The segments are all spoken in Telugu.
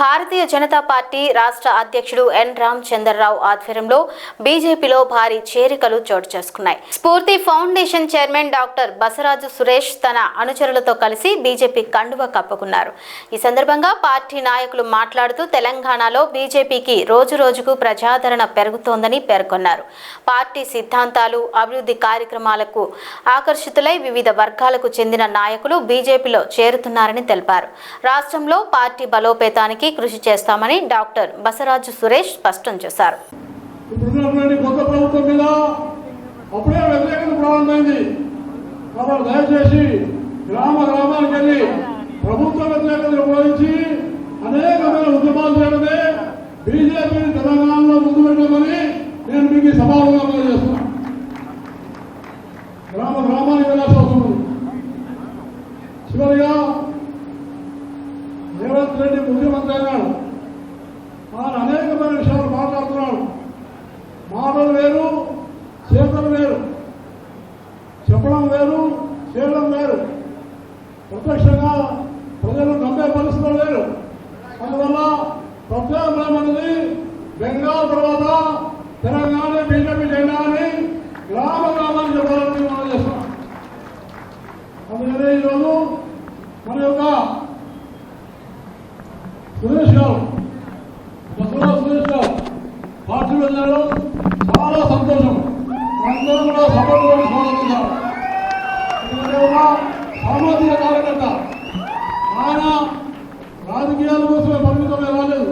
భారతీయ జనతా పార్టీ రాష్ట్ర అధ్యక్షుడు ఎన్ రామచంద్రరావు ఆధ్వర్యంలో బీజేపీలో భారీ చేరికలు చోటు చేసుకున్నాయి. స్ఫూర్తి foundation chairman doctor Basaraju Suresh తన అనుచరులతో కలిసి బీజేపీ కండువ కప్పుకున్నారు. ఈ సందర్భంగా పార్టీ నాయకులు మాట్లాడుతూ తెలంగాణలో బీజేపీకి రోజురోజుకు ప్రజాదరణ పెరుగుతోందని పేర్కొన్నారు. పార్టీ సిద్ధాంతాలు, అభివృద్ధి కార్యక్రమాలకు ఆకర్షితులై వివిధ వర్గాలకు చెందిన నాయకులు బీజేపీలో చేరుతున్నారని తెలిపారు. రాష్ట్రంలో పార్టీ బలోపేతానికి కృషి చేస్తామని డాక్టర్ బసరాజు సురేష్ స్పష్టం చేశారు. దయచేసి గ్రామానికి వెళ్ళి ప్రభుత్వ వ్యతిరేకతను ఉపయోగించి అనేకమైన ఉద్యమాలు చేయడమే బీజేపీని తెలంగాణలో ముందు పెట్టమని నేను మీకు సభాముఖంగా చేస్తున్నాను. గ్రామానికి వెళ్ళాల్సి వస్తుంది. చివరిగా రేవంత్ రెడ్డి ముఖ్యమంత్రి అయినాడు. ఆయన అనేకమైన విషయాలు మాట్లాడుతున్నాడు. మాటలు వేరు, చేతలు వేరు, చెప్పడం వేరు, చేయడం వేరు. ప్రత్యక్షంగా ప్రజలు నమ్మే పరిస్థితులు లేరు. అందువల్ల ప్రత్యామ్నాయం అనేది బెంగాల్ తర్వాత తెలంగాణ బీజేపీ జెండా అని గ్రామానికి చెప్పాలని మనం చేస్తున్నాం. అందుకనే ఈరోజు మన యొక్క సురేష్ గారు పార్టీ వెళ్ళడం చాలా సంతోషం. అందరూ కూడా సపోర్ట్ స్వాగతించారు. సామాజిక కార్యకర్త ఆయన రాజకీయాల కోసమే పరిమితమే రాలేదు,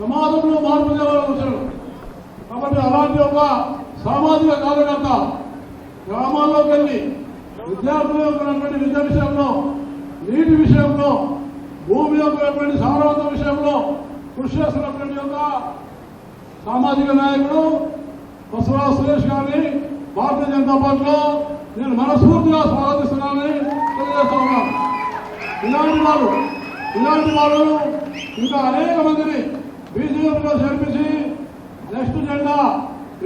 సమాజంలో మార్పు చేయాలని వచ్చాడు. కాబట్టి అలాంటి ఒక సామాజిక కార్యకర్త గ్రామాల్లోకి వెళ్ళి విద్యార్థుల యొక్క విద్య విషయంలో, నీటి విషయంలో, భూమి యొక్క సారవంత విషయంలో కృషి చేస్తున్నటువంటి యొక్క సామాజిక నాయకుడు బసవరాజు సురేష్ గారిని భారతీయ జనతా పార్టీలో నేను మనస్ఫూర్తిగా స్వాగతిస్తున్నానని తెలియజేస్తా ఉన్నాను. ఇలాంటి వాళ్ళు ఇంకా అనేక మందిని బీజేపీలో చేర్పించి నెక్స్ట్ జెండా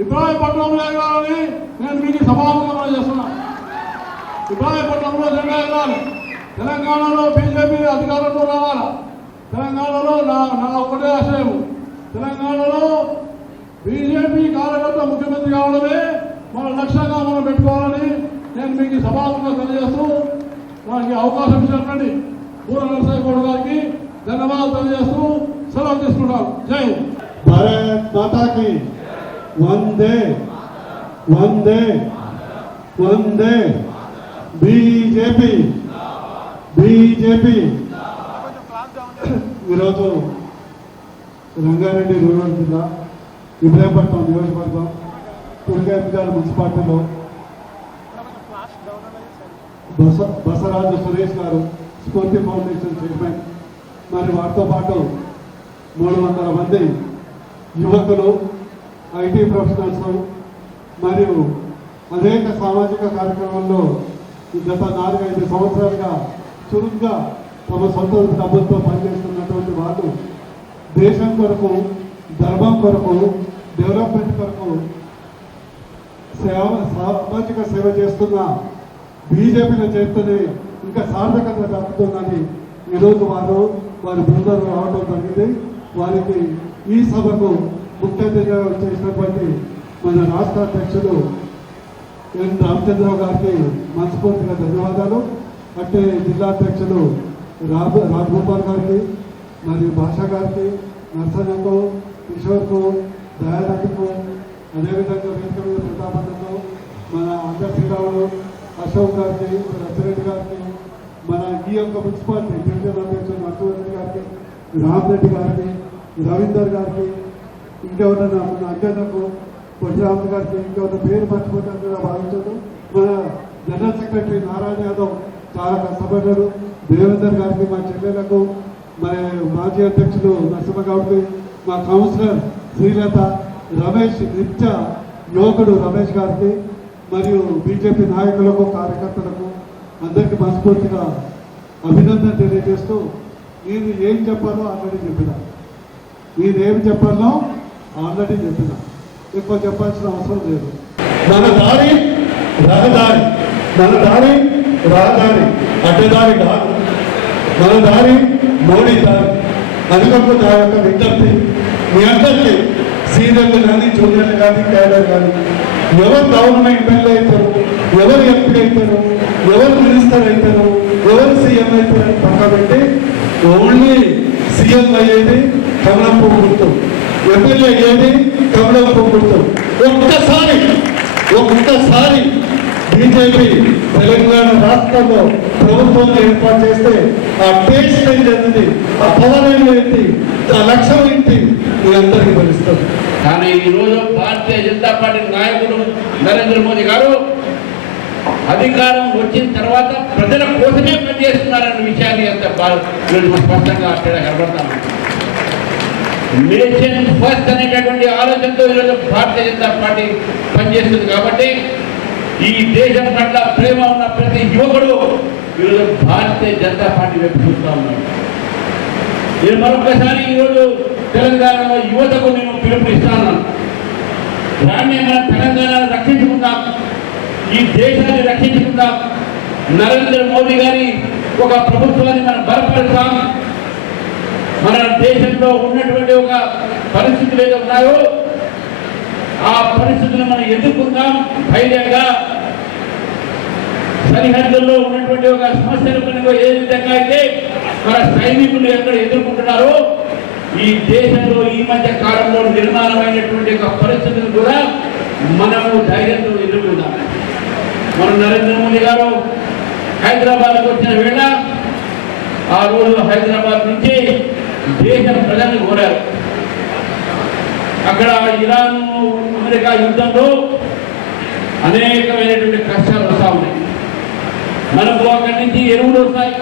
ఇబ్రాహీంపట్నంలో ఎగరాలని నేను మీకు సభాముఖంగా చేస్తున్నాను. ఇబ్రాహీంపట్నంలో జెండా ఎగరాలి. తెలంగాణలో బీజేపీ అధికారంలో రావాలి. తెలంగాణలో నా ఒకటే ఆశయం, తెలంగాణలో బీజేపీ కార్యకర్త ముఖ్యమంత్రి కావడమే మన లక్ష్యంగా మనం పెట్టుకోవాలని నేను మీకు సభాముఖంగా తెలియజేస్తూ నాకు అవకాశం ఇచ్చినటువంటి పూర నరసయ్య గౌడ్ గారికి ధన్యవాదాలు తెలియజేస్తూ సెలవు తీసుకుంటాను. జై భారత్ మాతాకి వందే వందే వందే. BJP BJP. ఈరోజు రంగారెడ్డి రూరల్ జిల్లా ఇబ్రాహీంపట్నం నియోజకవర్గం తుర్గేంగాల్ మున్సిపాలిటీలో బసరాజు సురేష్ గారు స్ఫూర్తి ఫౌండేషన్ చైర్మన్, మరి వారితో పాటు 300 మంది యువకులు, ఐటీ ప్రొఫెషనల్స్ మరియు అనేక సామాజిక కార్యక్రమాల్లో గత 4-5 సంవత్సరాలుగా చురుగ్గా తమ సొంత డబ్బులతో పనిచేస్తున్నటువంటి వాళ్ళు దేశం కొరకు, ధర్మం కొరకు, డెవలప్మెంట్ కొరకు సామాజిక సేవ చేస్తున్న బీజేపీలో చేస్తూనే ఇంకా సార్థకత దక్కుతుందని ఈరోజు వారి బృందాలు రావడం జరిగింది. వారికి ఈ సభకు ముఖ్య అతిథిగా చేసినటువంటి మన రాష్ట్ర అధ్యక్షుడు ఎన్ రామచంద్రరావు గారికి మనస్ఫూర్తిగా ధన్యవాదాలు. అంటే జిల్లా అధ్యక్షులు రాజగోపాల్ గారికి, మరియు భాషా గారికి, నర్సన్నకు, కిషోర్కు, దయానందకు, అదేవిధంగా వేదిక మీద ప్రతాపన్నకు, మన అంతర్శ్రీరావుడు అశోక్ గారికి, రసిరెడ్డి గారికి, మన ఈ యొక్క మున్సిపాలిటీ డివిజన్ అధ్యక్షుడు నరసింహారెడ్డి గారికి, రామరెడ్డి గారికి, రవీందర్ గారికి, ఇంకెవరన్నా మన అంజన్నకు, పొట్టిరామ గారికి, ఇంకెవరి పేరు మర్చిపోతాను భావించారు. మన జనరల్ సెక్రటరీ నారాయణ యాదవ్ చాలా కష్టపడ్డారు. దేవేందర్ గారికి, మా చెల్లెలకు, మరి మాజీ అధ్యక్షులు నరసింహగౌడ్కి, మా కౌన్సిలర్ శ్రీలత, రమేష్ నిత్య యువకుడు రమేష్ గారికి, మరియు బీజేపీ నాయకులకు, కార్యకర్తలకు అందరికీ మనస్ఫూర్తిగా అభినందన తెలియజేస్తూ నేను ఏం చెప్పాలో ఆల్రెడీ చెప్పిన, నేనేం చెప్పాలో ఆల్రెడీ చెప్పిన, ఎక్కువ చెప్పాల్సిన అవసరం లేదు. మన దారి రహదారి, మన దారి రహదారి, అడ్డదారి కాదు. మన దారి మోడీ దారి. అందుకని నా యొక్క విజ్ఞప్తి మీ అందరికీ సీనియర్లు కానీ జూనియర్లు కానీ క్యాడర్ కానీ ఎవరు గవర్నమెంట్ ఎమ్మెల్యే అవుతారు, ఎవరు ఎంపీ అవుతారు, ఎవరు మినిస్టర్ అవుతారు, ఎవరు సీఎం అవుతారు అని పక్క పెట్టి ఓన్లీ సీఎం అయ్యేది కమలం పువ్వు గుర్తు, ఎమ్మెల్యే అయ్యేది కమలం పువ్వు గుర్తు. ఒక్కసారి బీజేపీ తెలంగాణ రాష్ట్రంలో ప్రభుత్వాన్ని ఏర్పాటు చేస్తే ఆ టేస్ట్ ఏంటి, ఆ పవర్ ఏంటి, ఆ లక్ష్యం ఏంటి మీ అందరికీ తెలుస్తుంది. కానీ ఈరోజు భారతీయ జనతా పార్టీ నాయకుడు నరేంద్ర మోదీ గారు అధికారం వచ్చిన తర్వాత ప్రజల కోసమే పనిచేస్తున్నారన్న విషయాన్ని అంత స్పష్టంగా అక్కడ కనబడతాం. నేషన్ ఫస్ట్ అనేటటువంటి ఆలోచనతో ఈరోజు భారతీయ జనతా పార్టీ పనిచేస్తుంది. కాబట్టి ఈ దేశం పట్ల ప్రేమ ఉన్న ప్రతి యువకుడు ఈరోజు భారతీయ జనతా పార్టీ వైపు చూస్తూ ఉన్నాడు. నేను మరొకసారి ఈరోజు తెలంగాణలో యువతకు నేను పిలుపునిస్తాను. దాన్ని మన తెలంగాణను రక్షించుకుందాం, ఈ దేశాన్ని రక్షించుకుందాం. నరేంద్ర మోదీ గారి ఒక ప్రభుత్వాన్ని మనం బలపరుస్తాం. మన దేశంలో ఉన్నటువంటి ఒక పరిస్థితులు ఏదో ఉన్నాయో ఆ పరిస్థితులను మనం ఎదుర్కొందాం ధైర్యంగా. సరిహద్దుల్లో ఉన్నటువంటి ఒక సమస్యలు ఏ విధంగా అయితే మన సైనికులు ఎక్కడ ఎదుర్కొంటున్నారో ఈ దేశంలో ఈ మధ్య కాలంలో నిర్మాణమైనటువంటి ఒక పరిస్థితులు కూడా మనము ధైర్యంతో ఎదుర్కొందాం. మన నరేంద్ర మోదీ గారు హైదరాబాద్కు వచ్చిన వేళ ఆ రోజు హైదరాబాద్ నుంచి దేశ ప్రజలను కోరారు. అక్కడ ఇరాన్ అమెరికా యుద్ధంలో అనేకమైనటువంటి కష్టాలు వస్తూ ఉన్నాయి. మనకు అక్కడి నుంచి ఎరువులు వస్తాయి,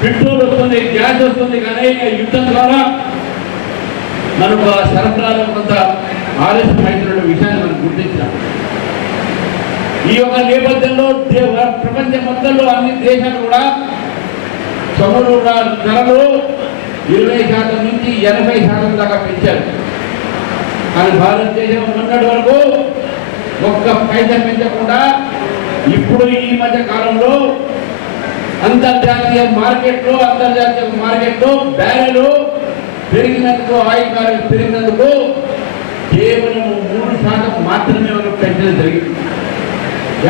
పెట్రోల్ వస్తుంది, గ్యాస్ వస్తుంది. కానీ యుద్ధం ద్వారా మనకు ఆ సరఫరాలో కొంత ఆలస్యం అవుతున్న విషయాన్ని మనం గుర్తించాం. ఈ యొక్క నేపథ్యంలో ప్రపంచం మొత్తంలో అన్ని దేశాలు కూడా చమురు ధరలు 20% నుంచి 80% దాకా పెంచారు. కానీ భారతదేశం మొన్నటి వరకు ఒక్క పైసా పెంచకుండా ఇప్పుడు ఈ మధ్య కాలంలో అంతర్జాతీయ మార్కెట్లో బ్యారెలు పెరిగినందుకు, ఆయిల్ బ్యారెల్ పెరిగినందుకు కేవలం 3% మాత్రమే మనకు పెంచడం జరిగింది.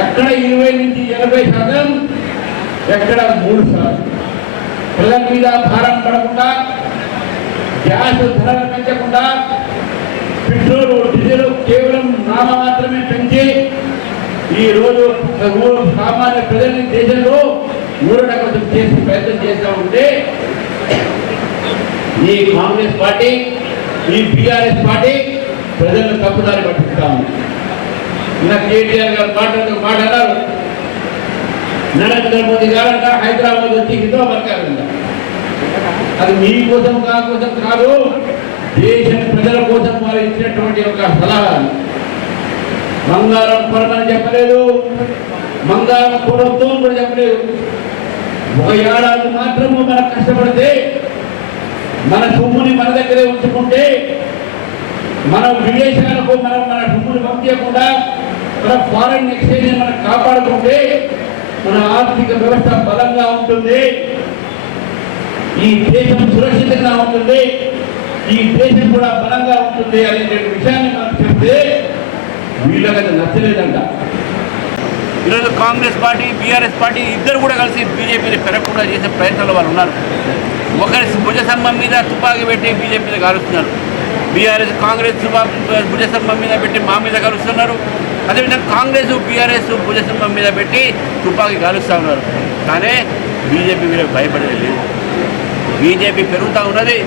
ఎక్కడ 20 నుంచి 80%, ఎక్కడ 3%. ప్రజల మీద భారం పడకుండా, గ్యాస్ ధరలు పెంచకుండా, పెట్రోల్ డీజిల్ కేవలం నామ మాత్రమే పెంచి ఈ రోజు సామాన్య ప్రజల్ని దేశంలో ఊరడకం చేసి ప్రయత్నం చేస్తూ ఉంటే ఈ కాంగ్రెస్ పార్టీ, ఈ బీఆర్ఎస్ పార్టీ ప్రజలను తప్పుదారి పట్టిస్తా ఉంది. ఇలా కేటీఆర్ గారు మాట్లాడారు. నరేంద్ర మోదీ గారు హైదరాబాద్ వచ్చి హిందో పలకారంట. అది మీ కోసం కాదు, దేశం ప్రజల కోసం వారు ఇచ్చినటువంటి ఒక సలహా. బంగారం కొరమని చెప్పలేదు, బంగారం కొరతో కూడా చెప్పలేదు. ఒక ఏడాది మాత్రము మనం కష్టపడితే, మన సొమ్ముని మన దగ్గరే ఉంచుకుంటే, మన విదేశాలకు మన సొమ్ముని పంపించకుండా మన ఫారెన్ ఎక్స్చేంజ్ మనం కాపాడుకుంటే మన ఆర్థిక వ్యవస్థ బలంగా ఉంటుంది, ఈ దేశం సురక్షితంగా ఉంటుంది, ఈ దేశం కూడా బలంగా ఉంటుంది అనే విషయాన్ని మనం చెప్తే వీళ్ళకి నచ్చలేదంట. ఈరోజు కాంగ్రెస్ పార్టీ, బీఆర్ఎస్ పార్టీ ఇద్దరు కూడా కలిసి బీజేపీని పెరగకుండా చేసే ప్రయత్నంలో వాళ్ళు ఉన్నారు. ఒకరి భుజస్తంభం మీద తుపాకీ పెట్టి బీజేపీని కాలుస్తున్నారు. కాంగ్రెస్ భుజస్తంభం మీద పెట్టి మా మీద కలుస్తున్నారు. అదేవిధంగా కాంగ్రెస్, బీఆర్ఎస్ భుజస్తంభం మీద పెట్టి తుపాకీ కాలుస్తూ ఉన్నారు. కానీ బీజేపీ మీద భయపడేది లేదు. బీజేపీ పెరుగుతూ ఉన్నది.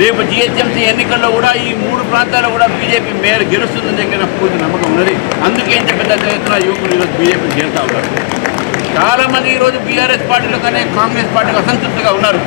రేపు జిహెచ్ఎంసీ ఎన్నికల్లో కూడా ఈ 3 ప్రాంతాల్లో కూడా బీజేపీ మేయర్ గెలుస్తుందని చెప్పి నాకు పూర్తి నమ్మకం ఉన్నది. అందుకే ఇంత పెద్ద ఎత్తున యువకులు ఈరోజు బీజేపీ చేరుతూ ఉన్నారు. చాలామంది ఈరోజు బీఆర్ఎస్ పార్టీలో కానీ కాంగ్రెస్ పార్టీకి అసంతృప్తిగా ఉన్నారు.